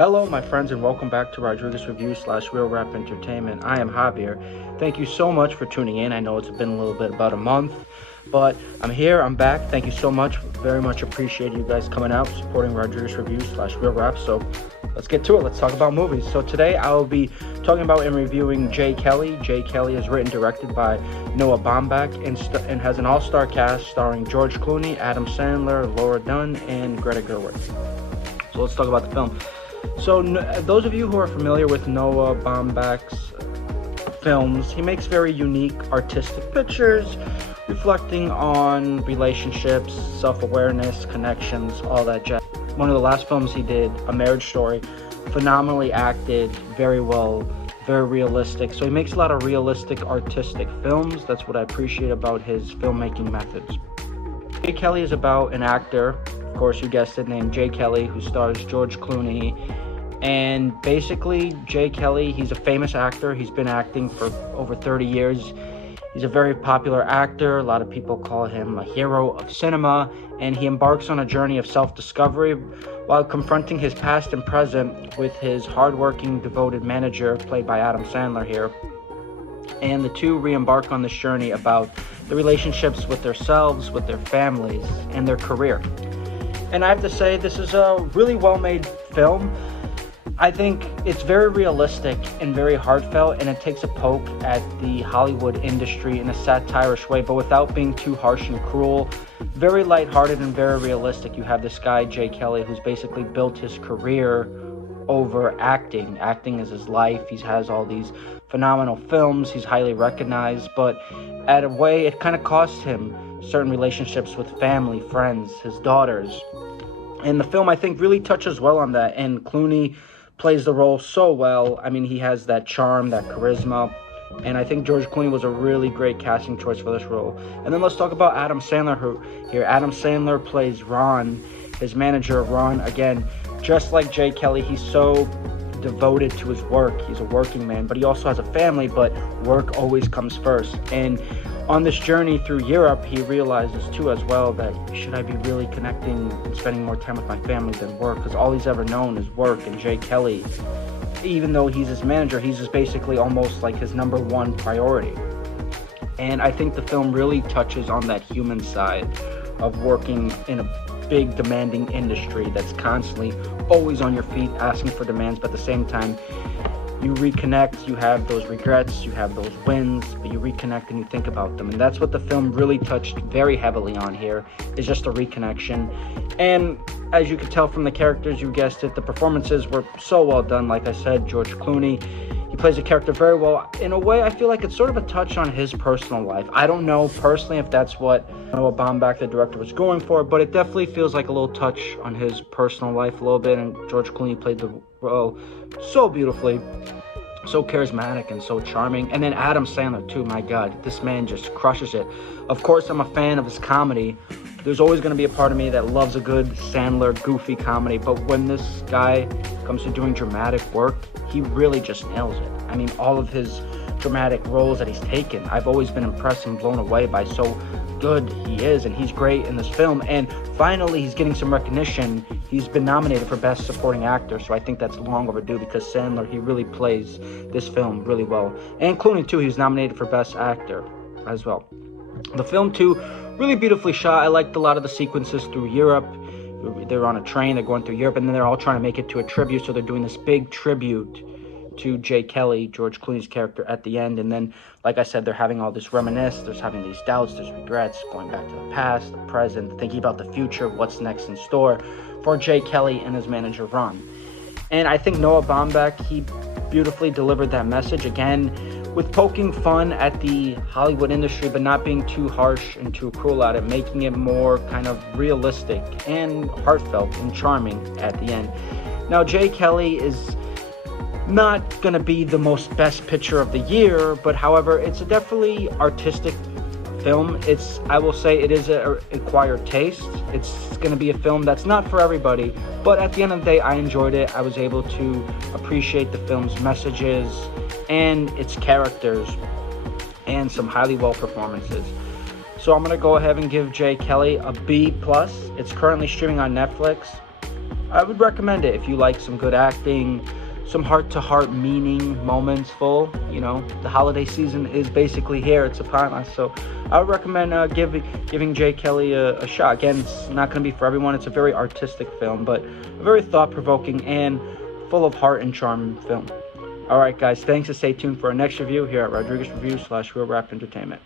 Hello, my friends, and welcome back to Rodriguez Review / Real Rap Entertainment. I am Javier. Thank you so much for tuning in. I know it's been a little bit, about a month, but I'm here. I'm back. Thank you so much. Very much appreciate you guys coming out, supporting Rodriguez Review / Real Rap. So let's get to it. Let's talk about movies. So today I will be talking about and reviewing Jay Kelly. Jay Kelly is written, directed by Noah Baumbach, and has an all-star cast starring George Clooney, Adam Sandler, Laura Dern, and Greta Gerwig. So let's talk about the film. So those of you who are familiar with Noah Baumbach's films, he makes very unique artistic pictures reflecting on relationships, self-awareness, connections, all that jazz. One of the last films he did, A Marriage Story, phenomenally acted, very well, very realistic. So he makes a lot of realistic artistic films. That's what I appreciate about his filmmaking methods. Jay Kelly is about an actor, of course you guessed it, named Jay Kelly, who stars George Clooney. And basically, Jay Kelly, he's a famous actor. He's been acting for over 30 years. He's a very popular actor. A lot of people call him a hero of cinema. And he embarks on a journey of self-discovery while confronting his past and present with his hardworking, devoted manager, played by Adam Sandler here. And the two re-embark on this journey about the relationships with themselves, with their families, and their career. And I have to say, this is a really well-made film. I think it's very realistic and very heartfelt, and it takes a poke at the Hollywood industry in a satirish way, but without being too harsh and cruel. Very lighthearted and very realistic. You have this guy, Jay Kelly, who's basically built his career over acting. Acting is his life. He has all these phenomenal films. He's highly recognized, but at a way, it kind of cost him certain relationships with family, friends, his daughters. And the film, I think, really touches well on that, and Clooney plays the role so well. I mean, he has that charm, that charisma, and I think George Clooney was a really great casting choice for this role. And then let's talk about Adam Sandler here. Adam Sandler plays Ron, his manager. Ron, again, just like Jay Kelly, he's so devoted to his work. He's a working man, but he also has a family, but work always comes first. And on this journey through Europe, he realizes too as well that should I be really connecting and spending more time with my family than work? Because all he's ever known is work. And Jay Kelly, even though he's his manager, he's just basically almost like his number one priority. And I think the film really touches on that human side of working in a big demanding industry that's constantly always on your feet asking for demands, but at the same time you reconnect, you have those regrets, you have those wins, but you reconnect and you think about them. And that's what the film really touched very heavily on here, is just a reconnection. And as you could tell from the characters, you guessed it, the performances were so well done. Like I said, George Clooney, he plays a character very well. In a way, I feel like it's sort of a touch on his personal life. I don't know personally if that's what Noah Baumbach, the director, was going for, but it definitely feels like a little touch on his personal life a little bit. And George Clooney played the role so beautifully, so charismatic and so charming. And then Adam Sandler too, my God, this man just crushes it. Of course, I'm a fan of his comedy. There's always going to be a part of me that loves a good Sandler goofy comedy, but when this guy comes to doing dramatic work, he really just nails it. I mean, all of his dramatic roles that he's taken, I've always been impressed and blown away by so good he is, and he's great in this film. And finally, he's getting some recognition. He's been nominated for Best Supporting Actor, so I think that's long overdue, because Sandler, he really plays this film really well. And Clooney too, he was nominated for Best Actor as well. The film too, really beautifully shot. I liked a lot of the sequences through Europe. They're on a train, they're going through Europe, and then they're all trying to make it to a tribute, so they're doing this big tribute to Jay Kelly, George Clooney's character, at the end. And then, like I said, they're having all this reminisce, there's having these doubts, there's regrets, going back to the past, the present, thinking about the future, what's next in store for Jay Kelly and his manager, Ron. And I think Noah Baumbach, he beautifully delivered that message, again, with poking fun at the Hollywood industry, but not being too harsh and too cruel at it, making it more kind of realistic and heartfelt and charming at the end. Now, Jay Kelly is not going to be the most best picture of the year, but however, it's a definitely artistic film. I will say it is an acquired taste. It's going to be a film that's not for everybody, but at the end of the day, I enjoyed it. I was able to appreciate the film's messages and its characters and some highly well performances. So I'm going to go ahead and give Jay Kelly a B+. It's currently streaming on Netflix. I would recommend it if you like some good acting, some heart-to-heart meaning moments full. You know, the holiday season is basically here. It's upon us. So I would recommend giving Jay Kelly a shot. Again, it's not going to be for everyone. It's a very artistic film, but a very thought-provoking and full of heart and charm film. All right, guys, thanks, and stay tuned for our next review here at Rodriguez Review / Real Rap Entertainment.